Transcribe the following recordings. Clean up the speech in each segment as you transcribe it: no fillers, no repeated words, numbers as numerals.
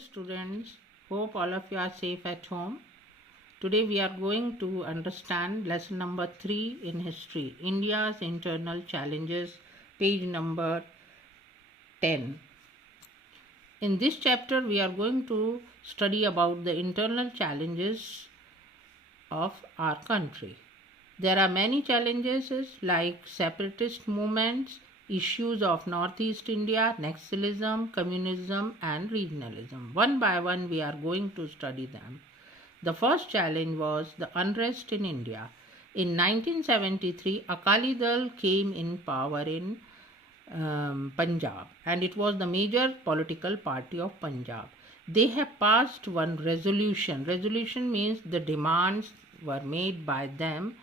students. Hope all of you are safe at home. Today we are going to understand lesson number 3 in history, India's internal challenges, page number 10. In this chapter we are going to study about the internal challenges of our country. There are many challenges like separatist movements, issues of Northeast India, Naxalism, communism and regionalism. One by one we are going to study them. The first challenge was the unrest in India. In 1973, Akali Dal came in power in Punjab, and it was the major political party of Punjab. They have passed one resolution. Resolution means the demands were made by them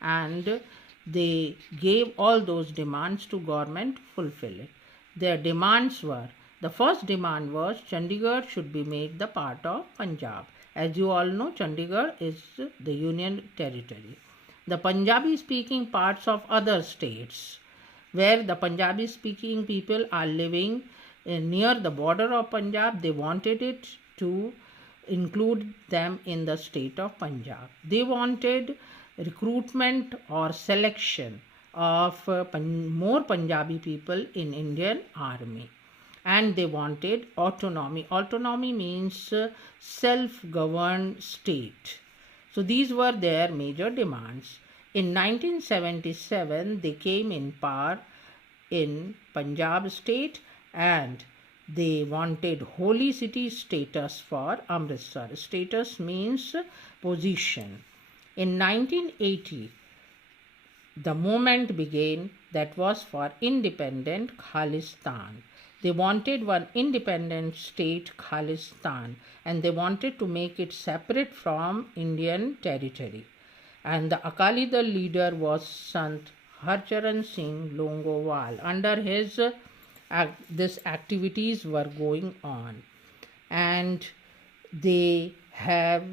and they gave all those demands to government to fulfill it. Their demands were, the first demand was Chandigarh should be made the part of Punjab. As you all know, Chandigarh is the union territory. The Punjabi speaking parts of other states where the Punjabi speaking people are living near the border of Punjab, they wanted it to include them in the state of Punjab. They wanted recruitment or selection of more Punjabi people in Indian army, and they wanted autonomy. Autonomy means self-governed state. So these were their major demands. In 1977 they came in power in Punjab state and they wanted holy city status for Amritsar. Status means position. In 1980, the movement began that was for independent Khalistan. They wanted one independent state, Khalistan, and they wanted to make it separate from Indian territory. And the Akali Dal leader was Sant Harcharan Singh Longowal. Under his these activities were going on, and they have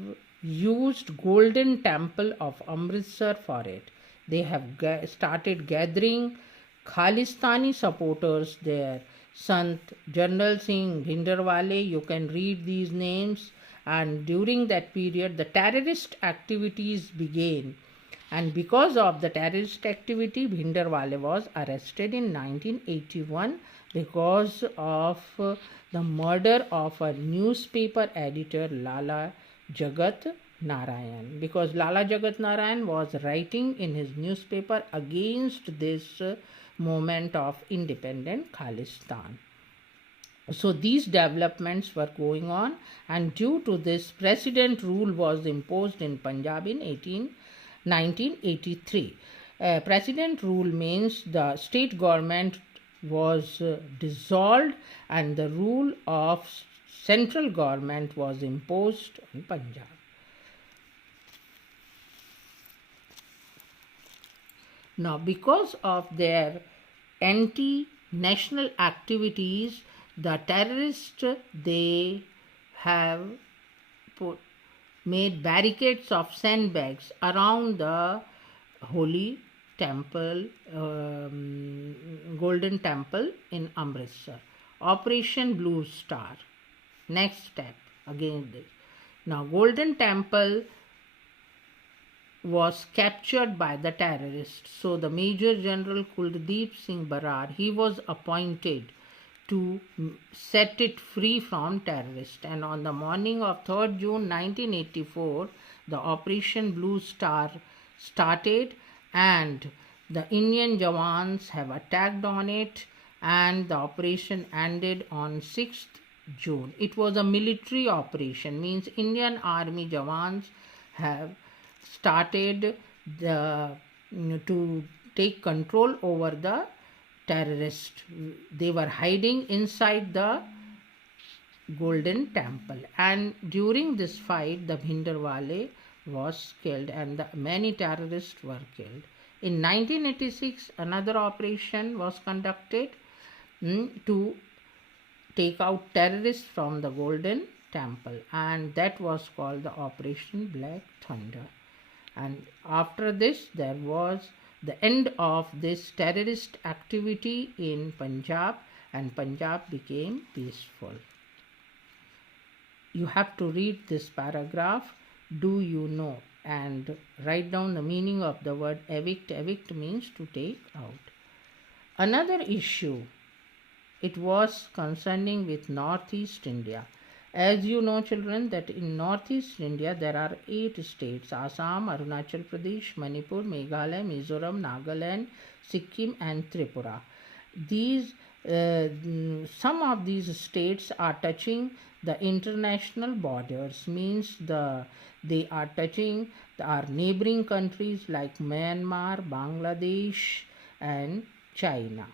used Golden Temple of Amritsar for it. They have started gathering Khalistani supporters there. Sant General Singh Bhindranwale, you can read these names. And during that period, the terrorist activities began. And because of the terrorist activity, Bhindranwale was arrested in 1981 because of the murder of a newspaper editor, Lala Jagat Narayan. Because Lala Jagat Narayan was writing in his newspaper against this movement of independent Khalistan. So these developments were going on, and due to this, President rule was imposed in Punjab in 1983. President rule means the state government was dissolved and the rule of central government was imposed on Punjab. Now, because of their anti-national activities, the terrorists, they have made barricades of sandbags around the holy temple, Golden Temple in Amritsar. Operation Blue Star. Next step again this. Now Golden Temple was captured by the terrorists. So the Major General Kuldeep Singh Barar, he was appointed to set it free from terrorists. And on the morning of 3rd June 1984, the Operation Blue Star started and the Indian Jawans have attacked on it, and the operation ended on 6th June. It was a military operation, means Indian Army Jawans have started to take control over the terrorists. They were hiding inside the Golden Temple, and during this fight the Bhindranwale was killed and many terrorists were killed. In 1986 another operation was conducted to take out terrorists from the Golden Temple, and that was called the Operation Black Thunder. And after this there was the end of this terrorist activity in Punjab, and Punjab became peaceful. you have to read this paragraph, do you know, and write down the meaning of the word evict. Evict means to take out. Another issue, it was concerning with Northeast India. As you know, children, that in Northeast India there are 8 states: Assam, Arunachal Pradesh, Manipur, Meghalaya, Mizoram, Nagaland, Sikkim, and Tripura. These some of these states are touching the international borders, means they are touching our neighboring countries like Myanmar, Bangladesh, and China.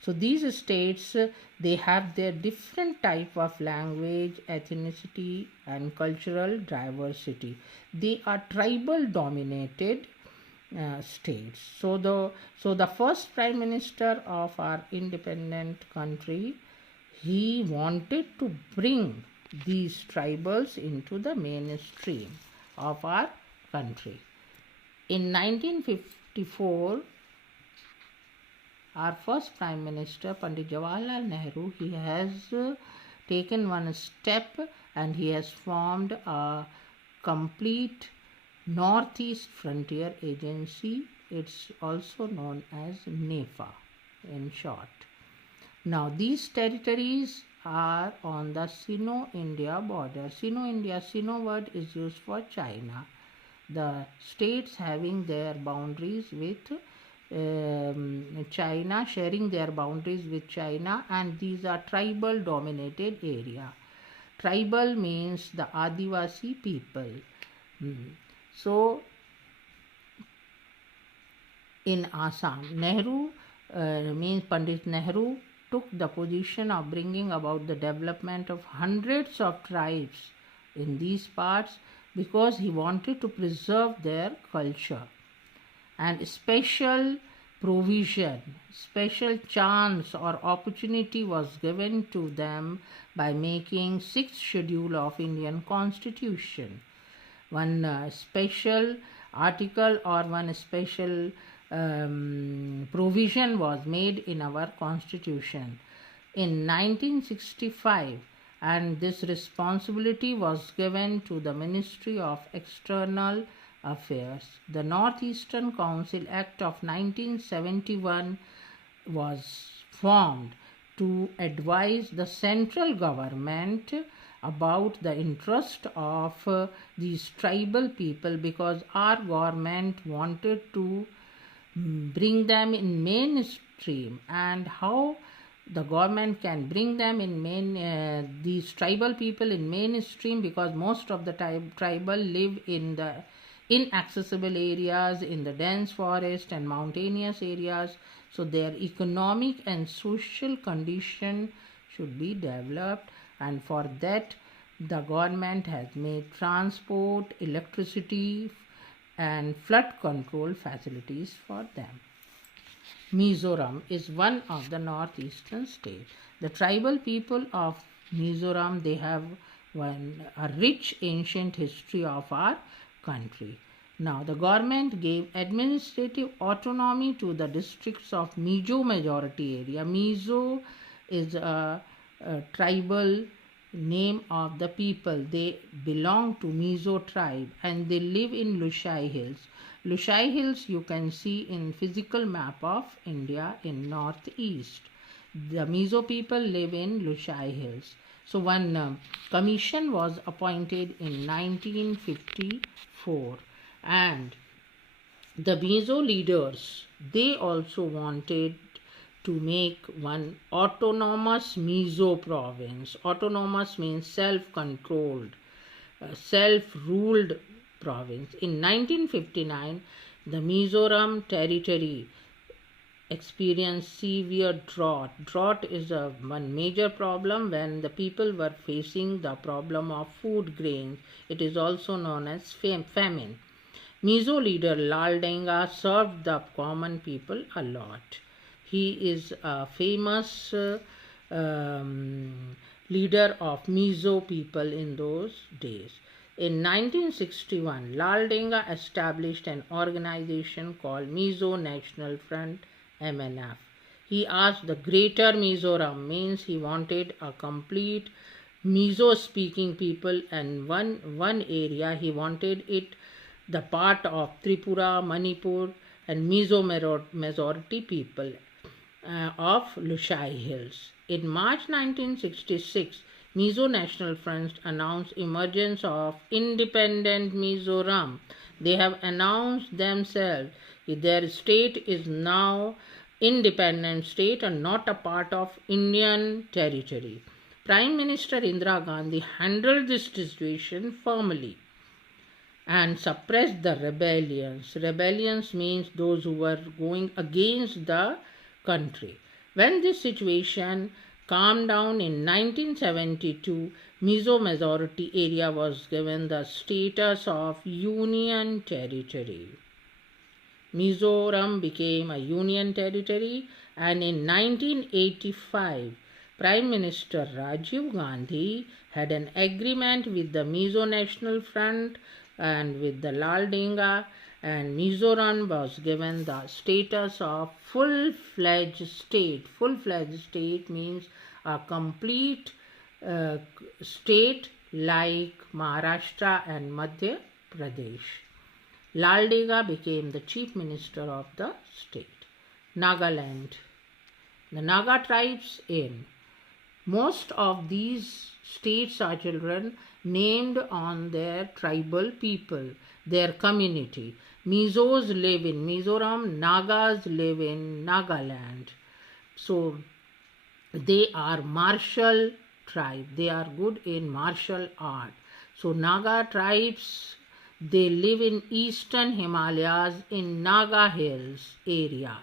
So these states, they have their different type of language, ethnicity, and cultural diversity. They are tribal dominated states. So the first prime minister of our independent country, he wanted to bring these tribals into the mainstream of our country. In 1954, our first prime minister, Pandit Jawaharlal Nehru, he has taken one step, and he has formed a complete Northeast Frontier Agency. It's also known as NEFA in short. Now these territories are on the Sino-India border. Sino-India, Sino word is used for China. The states having their boundaries with China, sharing their boundaries with China, and these are tribal dominated area. Tribal means the Adivasi people. So in Assam, Nehru means Pandit Nehru took the position of bringing about the development of hundreds of tribes in these parts, because he wanted to preserve their culture. And special provision, special chance or opportunity was given to them by making 6th schedule of Indian Constitution. One special article or one special provision was made in our constitution in 1965, and this responsibility was given to the Ministry of External Affairs. The Northeastern Council Act of 1971 was formed to advise the central government about the interest of these tribal people, because our government wanted to bring them in mainstream. And how the government can bring them in these tribal people in mainstream, because most of the tribal live in the inaccessible areas, in the dense forest and mountainous areas. So their economic and social condition should be developed, and for that the government has made transport, electricity, and flood control facilities for them. Mizoram is one of the northeastern states. The tribal people of Mizoram, they have a rich ancient history of our country. Now the government gave administrative autonomy to the districts of Mizo majority area. Mizo is a tribal name of the people. They belong to Mizo tribe and they live in Lushai Hills. Lushai Hills you can see in physical map of India in northeast. The Mizo people live in Lushai Hills. So one commission was appointed in 1954, and the Mizo leaders, they also wanted to make one autonomous Mizo province. Autonomous means self-controlled, self-ruled province. In 1959, the Mizoram territory experienced severe drought. Drought is one major problem when the people were facing the problem of food grains. It is also known as famine. Mizo leader Lal Denga served the common people a lot. He is a famous leader of Mizo people in those days. In 1961, Lal Denga established an organization called Mizo National Front, MNF. He asked the Greater Mizoram, means he wanted a complete Mizo-speaking people, and one area he wanted it the part of Tripura, Manipur, and Mizo majority people of Lushai Hills. In March 1966, Mizo National Front announced emergence of independent Mizoram. They have announced themselves their state is now independent state and not a part of Indian territory. Prime Minister Indira Gandhi handled this situation firmly and suppressed the rebellions. Rebellions means those who were going against the country. When this situation calmed down in 1972, Mizo majority area was given the status of Union Territory. Mizoram became a union territory, and in 1985 Prime Minister Rajiv Gandhi had an agreement with the Mizo National Front and with the Lal Denga, and Mizoram was given the status of full-fledged state. Full-fledged state means a complete state like Maharashtra and Madhya Pradesh. Lal Denga became the chief minister of the state. Nagaland. The Naga tribes in most of these states are children named on their tribal people, their community. Mizos live in Mizoram, Nagas live in Nagaland. So they are martial tribe. They are good in martial art. So Naga tribes, they live in eastern Himalayas in Naga Hills area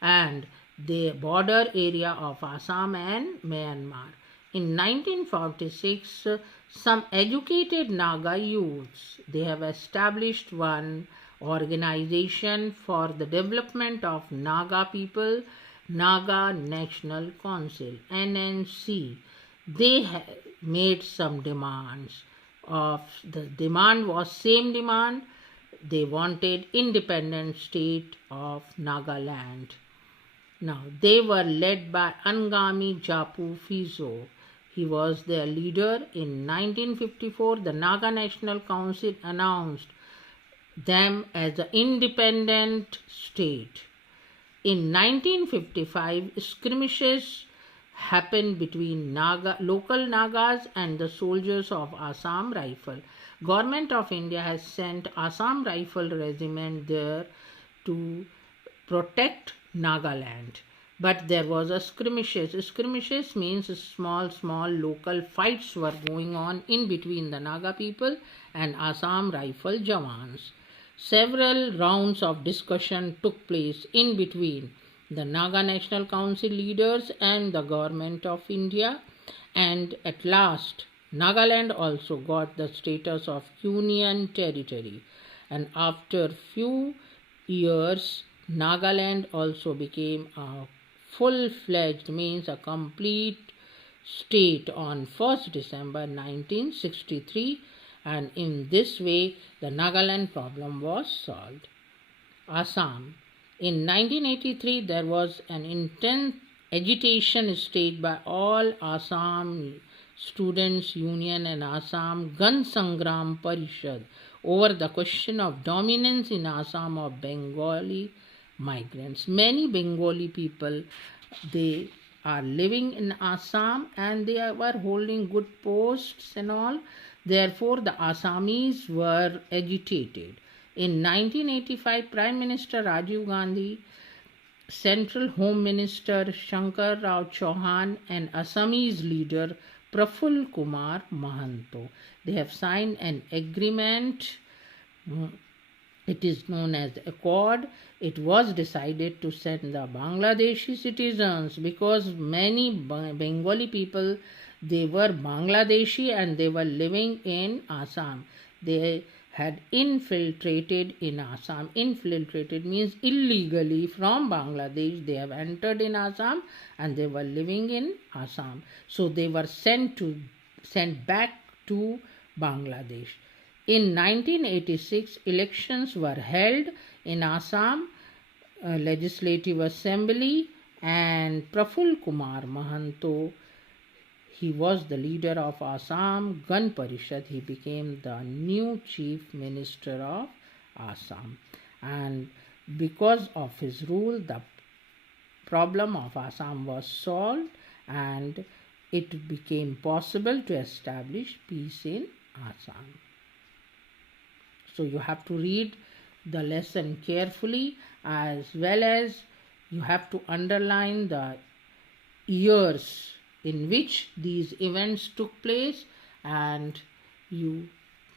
and the border area of Assam and Myanmar. In 1946, some educated Naga youths, they have established one organization for the development of Naga people, Naga National Council, NNC. They made some demands. The demand was same demand. They wanted independent state of Nagaland. Now, they were led by Angami Japu Fizo. He was their leader. In 1954, the Naga National Council announced them as an independent state. In 1955, skirmishes happened between local Nagas and the soldiers of Assam Rifle. Government of India has sent Assam Rifle Regiment there to protect Nagaland. But there was a skirmishes. Skirmishes means small local fights were going on in between the Naga people and Assam Rifle Jawans. Several rounds of discussion took place in between the Naga National Council leaders and the government of India, and at last Nagaland also got the status of Union Territory, and after few years Nagaland also became a full-fledged, means a complete state on 1st December 1963, and in this way the Nagaland problem was solved. Assam. In 1983 there was an intense agitation staged by all Assam Students Union and Assam Gan Sangram Parishad over the question of dominance in Assam of Bengali migrants. Many Bengali people, they are living in Assam and they were holding good posts and all. Therefore, the Assamese were agitated. In 1985, Prime Minister Rajiv Gandhi, Central Home Minister Shankar Rao Chauhan and Assamese leader Praful Kumar Mahanto, they have signed an agreement. It is known as the Accord. It was decided to send the Bangladeshi citizens because many Bengali people, they were Bangladeshi and they were living in Assam. They had infiltrated in Assam. Infiltrated means illegally from Bangladesh. They have entered in Assam and they were living in Assam. So they were sent back to Bangladesh. In 1986, elections were held in Assam Legislative Assembly, and Praful Kumar Mahanto, he was the leader of Assam Gan Parishad. He became the new chief minister of Assam, and because of his rule, the problem of Assam was solved and it became possible to establish peace in Assam. So you have to read the lesson carefully, as well as you have to underline the years in which these events took place, and you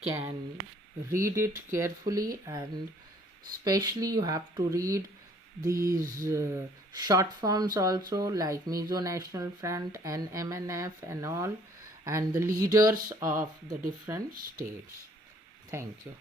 can read it carefully, and especially you have to read these short forms also, like Mizo National Front and MNF and all, and the leaders of the different states. Thank you.